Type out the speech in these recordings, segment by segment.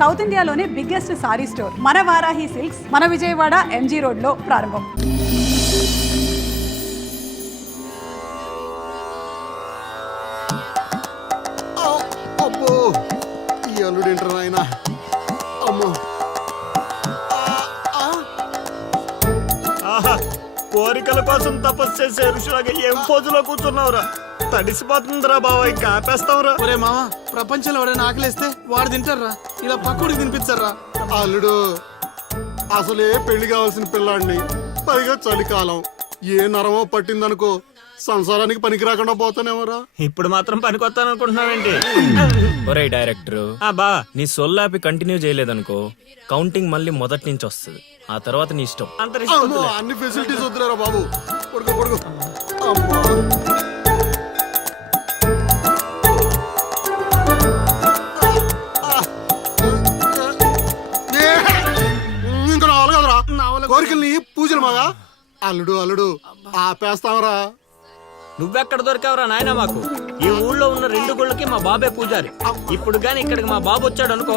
South ఇండియాలోనే biggest sorry store మన Varahi silks మన విజయవాడ ఎంజీ రోడ్ లో ప్రారంభం. అబ్బో ఈ అల్లుడు ఏంట్రా నాయనా. అమ్మో కోరికల కోసం తపస్సు చేసే ఋషులాగా ఏం పోజులో కూర్చున్నావురా? తడిసిపోతుందిరా బావ, ఇంకా ఆపేస్తావురా? ఒరే మామ, ప్రపంచంలో ఎవరైనా ఆకలిస్తే వాడు తింటారా? ఇలా పక్కడికి తినిపించారా? అల్లుడు అసలే పెళ్లి కావాల్సిన పిల్లాడిని, పైగా చలికాలం, ఏ నరమో పట్టిందనుకో సంసారానికి పనికి రాకుండా పోతానేమోరా. ఇప్పుడు మాత్రం పనికొత్తాను అనుకుంటున్నావేంటి? ఒరే డైరెక్టర్, బా నీ సొల్లాపి కంటిన్యూ చేయలేదనుకో కౌంటింగ్ మళ్ళీ మొదటి నుంచి వస్తుంది. ఆ తర్వాత నీ ఇష్టం. అమ్మో, అన్ని ఫెసిలిటీస్ వద్దులేరా బాబు. పడుకో పడుకో. అమ్మా ఇంకా నావలు కదరా కోరికల్ని పూజలు మాగా. అల్లుడు అల్లుడు ఆపేస్తావరా? నువ్వెక్కడ దొరికావురా నాయనా మాకు? ఈ ఊళ్ళో ఉన్న 2 గుళ్ళకి మా బాబే పూజారి. ఇప్పుడు గాని ఇక్కడికి మా బాబు వచ్చాడు అనుకో,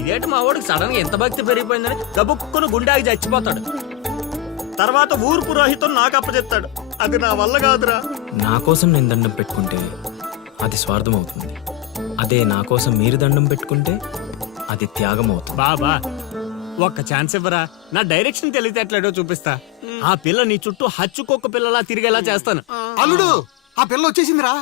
ఇదేంటి మా వాడికి సడన్ గా ఎంత భక్తి పెరిగిపోయిందని గబుక్కును గుండాకి చచ్చిపోతాడు. తర్వాత ఊరు పురోహితం నాకు అప్పచెప్తాడు. అది నా వల్ల కాదురా. నా కోసం నేను దండం పెట్టుకుంటే అది స్వార్థం అవుతుంది. అదే నా కోసం మీరు దండం పెట్టుకుంటే అది త్యాగం అవుతుంది. బాబా ఒక్క ఛాన్స్ ఇవ్వరా, నా డైరెక్షన్ తెలివితేటలేడో చూపిస్తా. ఆ పిల్ల నీ చుట్టూ హచ్చుకొక్క పిల్లలా తిరిగేలా చేస్తాను. అల్లుడు ఆ పిల్ల వచ్చేసిందిరా.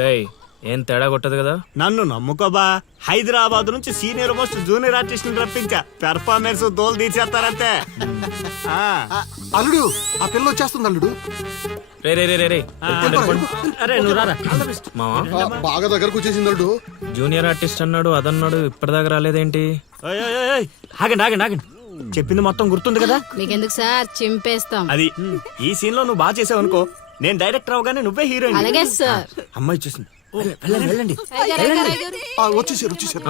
రేయ్, ఏం తేడా కొట్టదు కదా? నన్ను నమ్ముకోబా. హైదరాబాద్ నుంచి సీనియర్ మోస్ట్ జూనియర్ ఆర్టిస్ట్ ని రప్పించా. పెర్ఫార్మెన్స్ దోలు తీసేస్తారంతే. అల్లుడు ఆ పిల్ల వచ్చేస్తుంది అల్లుడు. రే రే రే రే రే, అరే నువ్వు రారా. మావా బాగా దగ్గరకు వచ్చేసింది అల్లుడు. జూనియర్ ఆర్టిస్ట్ అన్నాడు, అదన్నాడు, ఇప్పటిదాకా రాలేదేంటి? ఓయ్ ఓయ్ ఓయ్ ఓయ్. ఆగండి ఆగండి ఆగండి. చెప్పింది మొత్తం గుర్తుంది కదా? మీకెందుకు సార్, చింపేస్తాం. అది ఈ సీన్ లో నువ్వు బాగా చేసావు అనుకో, నేను డైరెక్టర్ అవగానే నువ్వే హీరోయిన్. అలాగే సార్. అమ్మాయి చూసింది. వెళ్ళండి వెళ్ళండి. వచ్చేసారు వచ్చేసారు.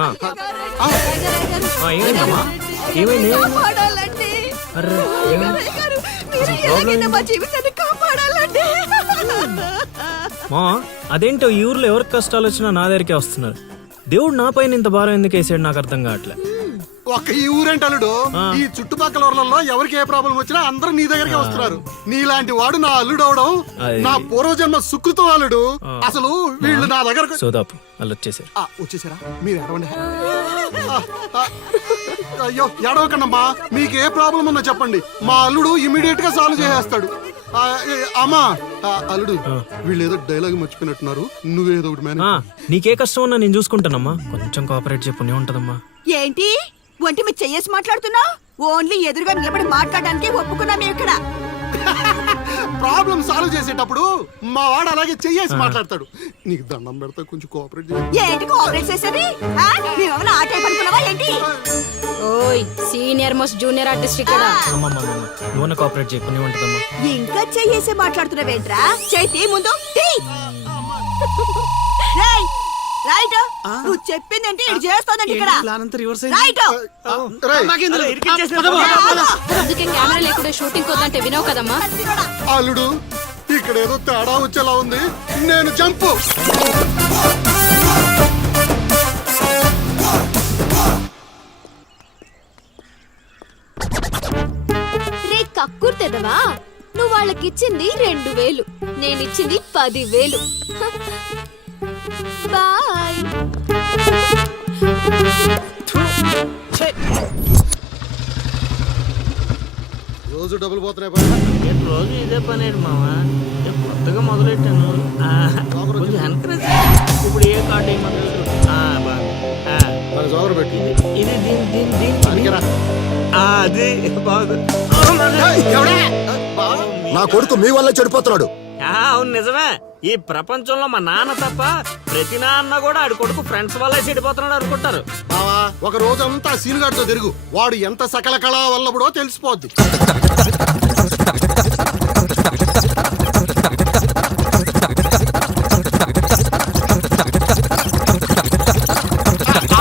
ఏమైందమ్మా? ఏమైంది? అర్రే, మా అదేంటో ఈ ఊర్లో ఎవరికి కష్టాలు వచ్చినా నా దగ్గరికే వస్తున్నారు. దేవుడు నా పైన ఇంత భారం ఎందుకు వేసాడు నాకు అర్థం కావట్లే. ఒక్క ఈ ఊరేంటి అల్లుడు, ఈ చుట్టుపక్కల ఊర్లలో ఎవరికి ఏ ప్రాబ్లం వచ్చినా అందరూ నీ దగ్గరికి వస్తున్నారు. నీలాంటి వాడు నా అల్లుడు అవడం నా పూర్వజన్మ సుకృతం అల్లుడు. అసలు వీళ్ళు నా దగ్గర సోదాపు వాళ్ళు వచ్చేసారు. వచ్చేసారా? మీరు ఎడవండి. అయ్యో ఎడవకండమ్మా, మీకు ఏ ప్రాబ్లం ఉన్నా చెప్పండి, మా అల్లుడు ఇమీడియట్ గా సాల్వ్ చేసేస్తాడు. అమ్మా అల్లుడు, వీళ్ళు ఏదో డైలాగ్ మర్చిపోయినట్టున్నారు, నువ్వేదో ఒకటి మేనేజ్. నీకే కష్టం ఉన్నా నేను చూసుకుంటానమ్మా. కొంచెం కోఆపరేట్ చెప్పు ఉంటదమ్మా. ఏంటి ఒంటి మీద చెయ్యేసి మాట్లాడుతున్నావు? ఓన్లీ ఎదురుగా నిలబడి మాట్లాడడానికి ఒప్పుకున్నాం ఇక్కడ. ప్రాబ్లం సాల్వ్ చేసేటప్పుడు మా వాడు అలాగే చెయ్యేసి మాట్లాడతాడు. నీకు దండం పెడతా, కొంచెం కోఆపరేట్ చేయి. ఏంటి కోఆపరేట్ చేసేది? మేమేమైనా ఆ టైప్ అనుకున్నావా ఏంటి? ఓయ్, సీనియర్ మోస్ట్ జూనియర్ ఆర్టిస్ట్ ఇక్కడ. నువ్వు కోఆపరేట్ చెప్పు ఉంటదమ్మా. ఇంకా చెయ్యేసి మాట్లాడుతున్నావేంట్రా? చేతి ముందు రేయ్, రైట్. నువ్వు చెప్పిందంటే ఇది చేస్తానండి ఇక్కడ. ప్లాన్ అంతా రివర్స్ రైట్. అందుకే కెమెరా లేకుండా షూటింగ్ వద్దంటే వినవు కదమ్మా. అల్లుడు ఇక్కడ ఏదో తేడా వచ్చేలా ఉంది, నేను జంపు. రే కక్కుర్తెదవా, నువ్వు వాళ్ళకిచ్చింది 2000, నేనిచ్చింది 10,000. బాయ్. రోజు డబ్బులు పోతున్నాయి బాబు. నేను రోజు ఇదే పని ఏంటి మావా నేను కొత్తగా మొదలెట్టాను కొంచెం encourage చేయి. ఇప్పుడు ఏ కార్డు ఏమన్నారు మరి జోగరు పెట్టి ఇది దీని పనికిరా. అది బాగుంది నా కొడుకు మీ వల్ల చెడిపోతున్నాడు. అవును నిజమే ఈ ప్రపంచంలో మా నాన్న తప్ప ప్రతి నాన్న కూడా ఆడి కొడుకు ఫ్రెండ్స్ వల్లే చెడిపోతున్నాడు అనుకుంటారు. బావా ఒక రోజంతా సీనుగాడితో తిరుగు, వాడు ఎంత సకల కళా వల్లబడో తెలిసిపోద్ది.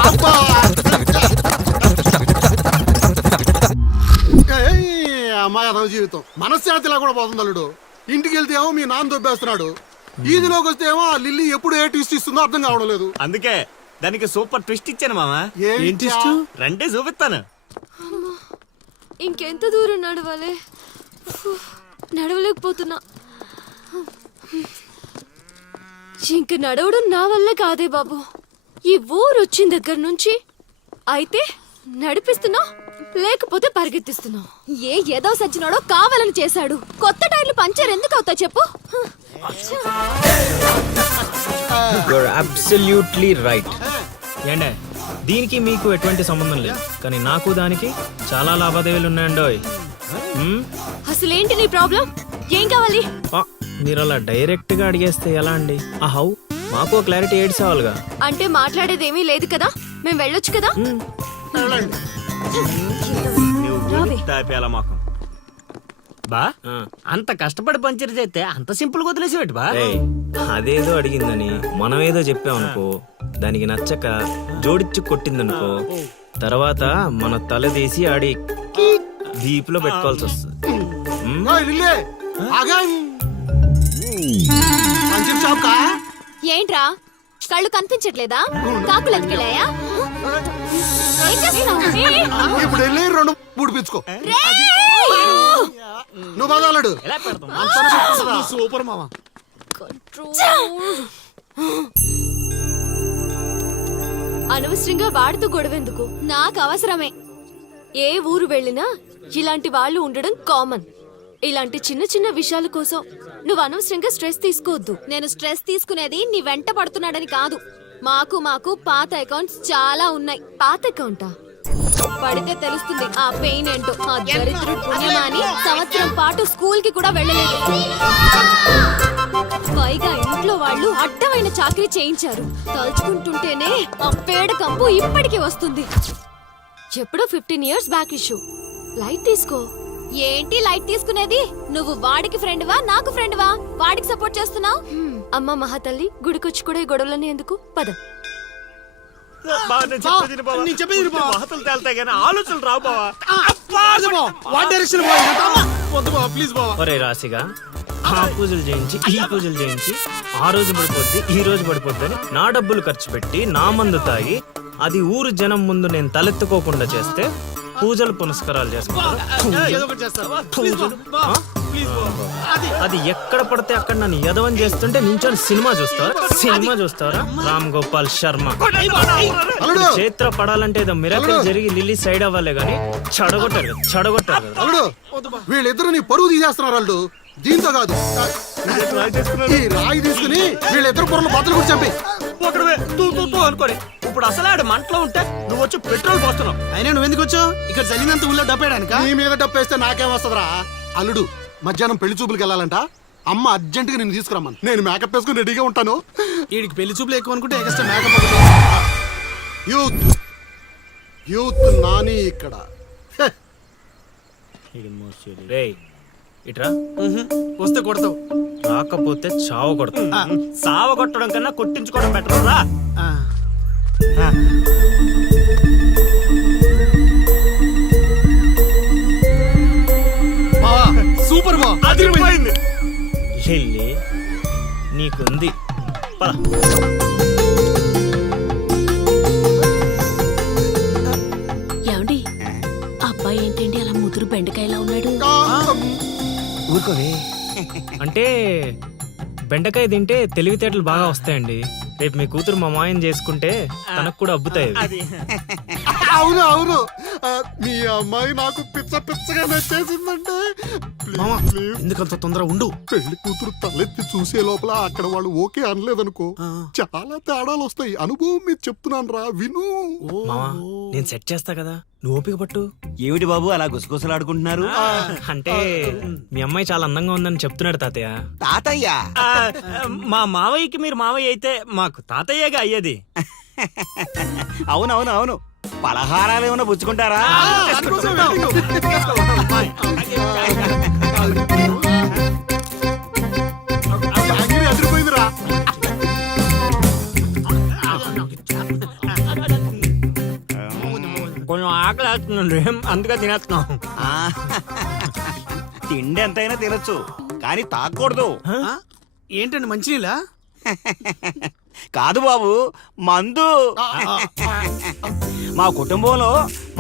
అబ్బా! ఏయ్, అమ్మాయి అదవ జీవితం మనశ్శాంతిలా కూడా పోతుంది అల్లుడు. ఇంటికి వెళ్తే ఏమో మీ నాన్న దొబ్బేస్తున్నాడు, ఈదిలోకి వస్తే ఏమో ఆ లిల్లీ ఎప్పుడు ఏ ట్విస్ట్ ఇస్తుందో అర్థం కావడం లేదు. అందుకే దానికి సూపర్ ట్విస్ట్ ఇచ్చాను మామా. ఏంటి రండి చూపిస్తాను. ఇంకెంత దూరం నడవాలి? నడవలేకపోతున్నా. ఇంక నడవడం నా వల్ల కాదే బాబు. ఈ ఊరు వచ్చిన దగ్గర నుంచి అయితే నడిపిస్తున్నా, లేకపోతే పరిగెత్తిస్తున్నా. ఏదో సచ్చినాడో కావాలని చేశాడు. కొత్త టైర్లు పంచర్ ఎందుకు అవుతా చెప్పు? You're absolutely right. ఏండే దీనికి మీకు ఎటువంటి సంబంధం లేదు, కానీ నాకు దానికి చాలా లావాదేవీలు ఉన్నాయండోయ్. అసలేంటి నీ ప్రాబ్లం? ఏం కావాలి? మీరు అలా డైరెక్ట్ గా అడిగేస్తే ఎలా అండి? ఆ హౌ మాకు క్లారిటీ ఏడ్చేవాళ్ళుగా. అంటే మాట్లాడేదేమీ లేదు కదా, మేము వెళ్ళొచ్చు కదా. మాకు బా అంత కష్టపడి పంచర్ చేస్తే అంత సింపుల్ గా వదిలేసి బా. ఏయ్, అదేదో అడిగిందని మనం ఏదో చెప్పామనుకో, దానికి నచ్చక జోడిచ్చి కొట్టిందనుకో, తర్వాత మన తల తీసి ఆడి దీపులో పెట్టుకోవాల్సి వస్తుంది. ఏంట్రా కళ్ళు కనిపించట్లేదా? కాకులు ఎత్తుకెళ్ళాయా? ఏం చేస్తున్నావ్? ఇప్పుడు వెళ్ళి 2-3 పిచ్చుకో. నువ్వు బాధాలడు ఎలా పెడతాం? సూపర్ మామ. అనవసరంగా వాడితో గొడవెందుకు? నాకు అవసరమే. ఏ ఊరు వెళ్ళినా ఇలాంటి వాళ్ళు ఉండడం కామన్. ఇలాంటి చిన్న చిన్న విషయాల కోసం నువ్వు అనవసరంగా స్ట్రెస్ తీసుకోవద్దు. నేను స్ట్రెస్ తీసుకునేది నీ వెంట పడుతున్నాడని కాదు. మాకు పాత అకౌంట్స్ చాలా ఉన్నాయి. పాత అకౌంటా? పడితే తెలుస్తుంది ఆ పెయిన్ ఏంటో. ఆ దరిద్రుడు పుణ్యమాని సంవత్సరం పాటు స్కూల్ కి కూడా వెళ్ళలేదు. పైగా ఇంట్లో వాళ్ళు అడ్డమైన చాకరీ చేయించారు. తలుచుకుంటుంటేనే ఆ పేడ కంపు ఇప్పటికీ వస్తుంది. ఎప్పుడో 15 years బ్యాక్ ఇష్యూ. లైట్ తీసుకో. ఏంటి లైట్ తీసుకునేది? నువ్వు వాడికి ఫ్రెండ్వా, నాకు ఫ్రెండ్వా? వాడికి సపోర్ట్ చేస్తున్నావు? అమ్మ మహాతల్లి, గుడికొచ్చి కూడా ఈ గొడవలని ఎందుకు? పద. వార్తలు తేలుతాయి కానీ ఆలోచనలు రావు బావా. ప్లీజ్ బావా. ఒరే రాశిగా, ఆ పూజలు చేయించి ఈ పూజలు చేయించి ఆ రోజు పడిపోద్ది ఈ రోజు పడిపోద్ది అని నా డబ్బులు ఖర్చు పెట్టి నా మందు తాగి అది ఊరు జనం ముందు నేను తలెత్తుకోకుండా చేస్తే పూజలు పునస్కారాలు చేసుకుంటారు. అది ఎక్కడ పడితే అక్కడ నన్ను యదవం చేస్తుంటే నించొని సినిమా చూస్తారా? రామ్ గోపాల్ శర్మ. చేత్ర పడాలంటే ఏదో మిరాకిల్ జరిగి లిల్లీ సైడ్ అవ్వాలే గానీ చెడగొట్టారు కదా. అల్లుడు వీళ్ళిద్దరు నీ పరువు తీసేస్తున్నారు. అల్లుడు దీంతో కాదు, ఈ రాయి తీసుకుని వీళ్ళిద్దరు పొరలు బద్దలు కూడా చంపి ఒకడే అనుకోని ఇప్పుడు అసలు ఆడు మంటలో ఉంటే నువ్వు వచ్చి పెట్రోల్ పోస్తున్నావు. అయినా నువ్వు ఎందుకు వచ్చావు? ఇక్కడ చల్లినంత ఊళ్ళో డబ్బేయడానిక? నీ మీద డప్పేస్తే నాకేం వస్తుందిరా? అల్లుడు మధ్యాహ్నం పెళ్లి చూపులకు వెళ్ళాలంట. అమ్మ అర్జెంట్ గా నేను తీసుకురమ్మను. నేను మేకప్ వేసుకుని రెడీగా ఉంటాను. వీడికి పెళ్లి చూపులు ఎక్కువ అనుకుంటే ఎక్స్ట్రా మేకప్. యూత్ నాని ఇక్కడ. రేయ్ ఇట్రా. వస్తే కొడతావు, రాకపోతే చావ కొడతా. సావ కొట్టడం కన్నా కొట్టించుకోవడం బెటర్ రా. సూపర్ బా. అదిరిపోయింది. లిల్లీ నీకుంది. పద. ఏమండి అబ్బాయి ఏంటండి అలా ముదురు బెండకాయలా ఉన్నాడు? అంటే బెండకాయ తింటే తెలివితేటలు బాగా వస్తాయండి. రేపు మీ కూతురు మా మాయం చేసుకుంటే తనకు కూడా అబ్బుతాయి. అవును మీ అమ్మాయి నాకు పిచ్చ పిచ్చగా నచ్చేసిందంటే మామ ప్లీజ్ ఎందుకంత తొందర ఉండు. పెళ్లి కూతురు తలెత్తి చూసే లోపల అక్కడ వాళ్ళు ఓకే అనలేదనుకో చాలా తేడాలు వస్తాయి. అనుభవం మీద చెప్తున్నాను రా, విను. మావా నేను సెట్ చేస్తా కదా, నువ్వు ఓపిక పట్టు. ఏమిటి బాబు అలా గుసగుసలాడుకుంటున్నారు? అంటే మీ అమ్మాయి చాలా అందంగా ఉందని చెప్తున్నాడు తాతయ్య. తాతయ్య ఆ, మా మావయ్యకి మీరు మావయ్య అయితే మాకు తాతయ్యగా అయ్యేది. అవునవును అవును. పలహారాలు ఏమైనా పుచ్చుకుంటారా? జాంగిరీ అదిరిపోయిందిరా. కొంచెం ఆకలి వేస్తుందండి, అందుకే తినేస్తున్నాం. ఆ, తిండి ఎంతైనా తినొచ్చు కానీ తాగకూడదు. ఆ? ఏంటండి మంచినీళ్ళ? కాదు బాబు, మందు. మా కుటుంబంలో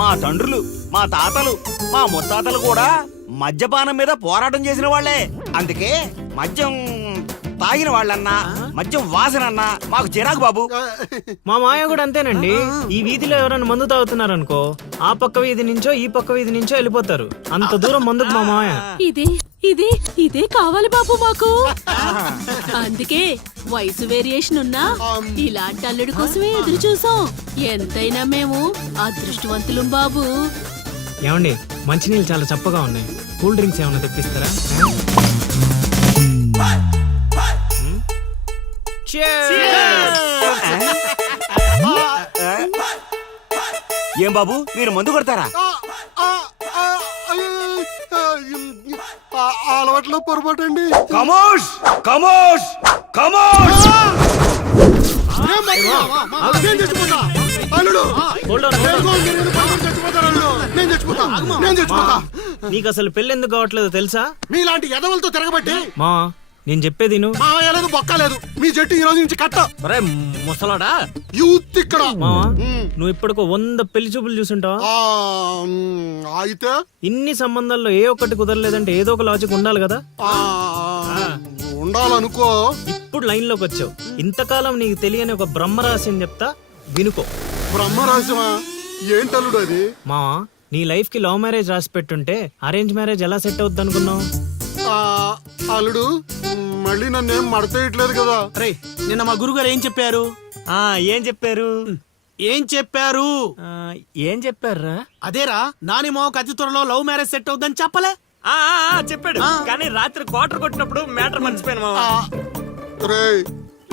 మా తండ్రులు, మా తాతలు, మా ముత్తాతలు కూడా మద్యపానం మీద పోరాటం చేసిన వాళ్లే. అందుకే మద్యం తాగిన వాళ్ళన్నా మద్యం వాసనన్నా మాకు చిరాకు బాబు. మా మాయ కూడా అంతేనండి. ఈ వీధిలో ఎవరైనా మందు తాగుతున్నారనుకో, ఆ పక్క వీధి నుంచో ఈ పక్క వీధి నుంచో వెళ్ళిపోతారు. అంత దూరం మందుకు మా మాయ. ఇదే కావాలి బాబు మాకు. అందుకే వయసు వేరియేషన్ ఉన్నా ఇలాంటి అల్లుడి కోసమే ఎదురు చూసాం. ఎంతైనా మేము అదృష్టవంతులం బాబు. ఏమండి మంచినీళ్ళు చాలా చప్పగా ఉన్నాయి, కూల్ డ్రింక్స్ ఏమైనా తెప్పిస్తారా? ఏం బాబు మీరు మందు కొడతారా? అలవాట్లో పొరపాటు అండి. కమోష్ కమోష్ కమోష్. నేను చచ్చిపోతా అల్లుడు. నేను చచ్చిపోతా, నేను చచ్చిపోతా. నీకు అసలు పెళ్లి ఎందుకు కావట్లేదో తెలుసా? మీలాంటి ఎదవలతో తిరగబట్టి మా నేను చెప్పేది నువ్వు. మావయ్య లేదు, బొక్క లేదు. మీ జట్టు ఈ రోజు నుంచి కట్ట. ఒరే ముసలాడా, యూత్ ఇక్కడ. మావా నువ్వు ఇప్పటికో 100 పెళ్లి చూపులు చూసుంటావా? అయితే ఇన్ని సంబంధాల్లో ఏ ఒక్కటి కుదరలేదంటే ఏదో ఒక లాజిక్ ఉండాలి కదా. ఉండాలనుకో. ఇప్పుడు లైన్ లోకి వచ్చావు. ఇంతకాలం నీకు తెలియని ఒక బ్రహ్మరహస్యం చెప్తా, వినుకో. బ్రహ్మరహస్యమా? ఏంటల్లుడు అది? మావా నీ లైఫ్ కి లవ్ మ్యారేజ్ రాసి పెట్టుంటే అరేంజ్ మ్యారేజ్ ఎలా సెట్ అవుద్ది అనుకున్నావు? అల్లుడు మళ్ళీ నన్నేం మడతేయట్లేదు కదా. అరే నిన్న మా గురుగారు ఏం చెప్పారు? ఏం చెప్పారు? ఏం చెప్పారు? ఏం చెప్పారా? అదేరా నాని మావకు అతి త్వరలో లవ్ మ్యారేజ్ సెట్ అవుద్దని చెప్పలే? చెప్పాడు, కానీ రాత్రి క్వార్టర్ కొట్టినప్పుడు మ్యాటర్ మర్చిపోయాను మావా. రేయ్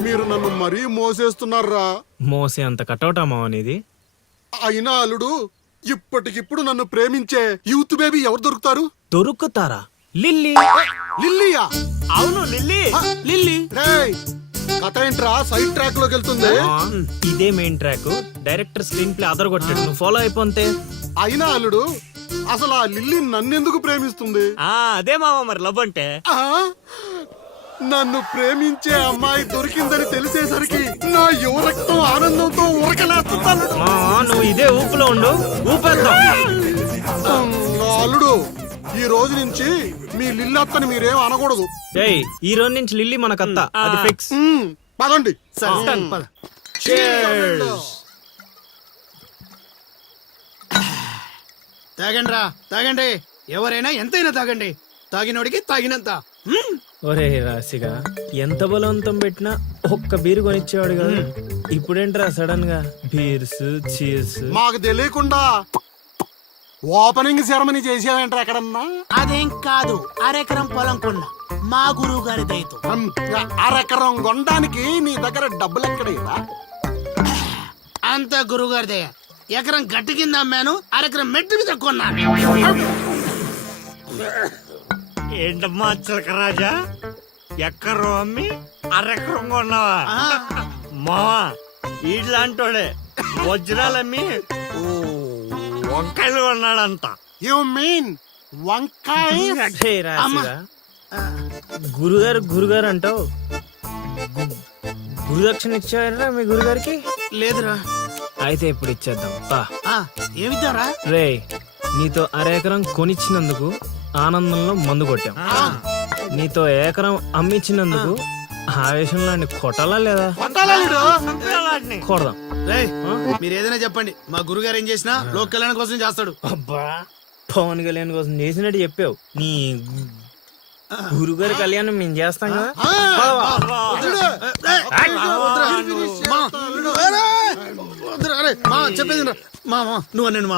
మీరు నన్ను మరీ మోసేస్తున్నారా? మోసే అంత కటౌటా మావా నీది? అయినా అల్లుడు ఇప్పటికిప్పుడు నన్ను ప్రేమించే యూత్ బేబీ ఎవరు దొరుకుతారు? దొరుకుతారా? లిల్లీ. లిల్లీయా? అవును లిల్లీ. లిల్లీ రేయ్ కథ ఏంట్రా సైడ్ ట్రాక్ లోకి వెళ్తుంది? ఇదే main track. Director screenplay అదరగొట్టాడు, నువ్వు ఫాలో అయిపోతే. అయినా అల్లుడు అసలు ఆ లిల్లీ నన్నెందుకు ప్రేమిస్తుంది? అదే మావా మరి లవ్ అంటే. నన్ను ప్రేమించే అమ్మాయి దొరికిందని తెలిసేసరికి నా యువ రక్తం ఆనందంతో ఉరకలేస్తున్నాను. నువ్వు ఇదే ఊపులో ఉండు, ఊపేద్దాం. అల్లుడు ఈ రోజు నుంచి మీ లిల్లత్తని మీరేం అనకూడదు. ఏయ్ ఈ రోజు నుంచి లిల్లీ మన కత్త, అది ఫిక్స్. పదండి. తాగండి రా, తాగండి. ఎవరైనా ఎంతైనా తాగండి. తాగినోడికి తాగినంత. ఒరే రాశిగా ఎంత బలవంతం పెట్టినా ఒక్క బీరు కొనిచ్చేవాడు కదా. ఇప్పుడేంట్రా సడన్ గా బీర్స్ చీర్స్? మాకు తెలియకుండా ఓపెనింగ్ సెరమనీ చేసేదంటారు ఎక్కడన్నా? అదేం కాదు, అరెకరం పొలం కొన్న మా గురువు గారి దయతో. అరెకరం కొనడానికి నీ దగ్గర డబ్బులు ఎక్కడయ్యా? అంత గురువు గారి దయ. ఎకరం గట్టి కింద అమ్మాను, అరెకరం మెట్టు మీద కొన్నాను. ఏంటమ్మా చిలకరాజా, ఎక్కరు అమ్మి అరెకరం కొన్నావా? మావా ఇట్లాంటోడే వజ్రాలమ్మి వంకాయలు కొన్నాడంట. యు మీన్ వంకాయ? గురుగారు అంటావు, గురుదక్షిణ ఇచ్చారా మీ గురుగారికి? లేదురా. అయితే ఇప్పుడు ఇచ్చేద్దాం. ఏమిద్దారా? రే నీతో అరెకరం కొనిచ్చినందుకు ఆనందంలో మందు కొట్టాం, నీతో ఏకరం అమ్మిచ్చినందుకు ఆవేశంలో అండి కొట్టాలా లేదా? కొట్టాలల్లుడు. కొడదాం. రేయ్, మీరు ఏదైనా చెప్పండి, మా గురుగారు ఏం చేసినా లోక్ కళ్యాణం కోసం చేస్తాడు. అబ్బా పవన్ కళ్యాణ్ కోసం చేసినట్టు చెప్పావు. నీ గురుగారి కళ్యాణం మేము చేస్తాం కదా. చెప్పేది నువ్వు అనండి మా